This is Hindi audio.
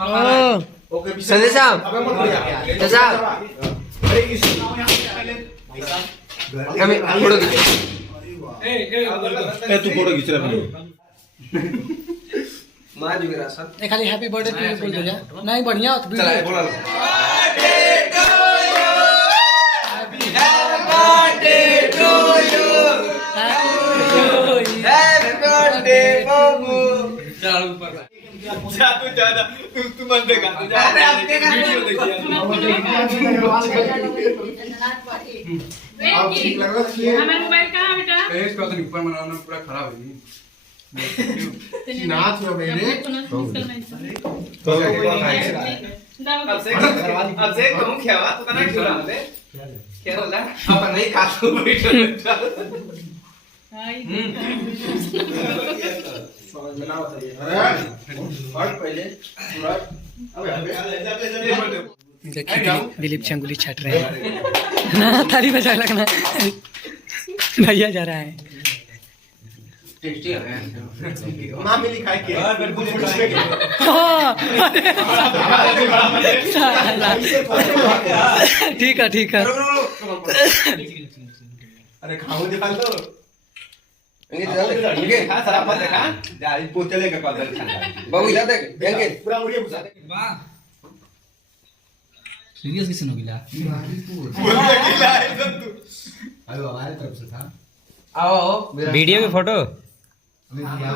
ओके संजय साहब हमें फोटो तू फोटो खींच रहा है मार जुगेरा सर खाली हैप्पी बर्थडे टू यू बोल दो यार नहीं बढ़िया चला बोला तू मत देखा वीडियो देखिए हमारा मोबाइल कहाँ बेटा इसका तो ऊपर बनाना पूरा खराब है नाच में मेरे तो अब से कहूं क्या हुआ तू कना क्यों रहा है क्या बोला अब नहीं खा तू बैठो समझ में ना बताइए अरे हट पहले पूरा अबे देखिए दिलीप चंगुली छट रहे हैं ना ताली बजा लगना भैया जा रहा है टेस्टी है मां मिली खाए के ठीक है ठीक है अरे खाओ दिखा लो इनके खा सारा मत देखा जा पोते लेके कदर खा बाबू इधर देख इनके पूरा उड़िए घुसा दे वाह सीरियस किसी ने गिला अरे हमारे तरफ से था आओ वीडियो की फोटो हमें दिया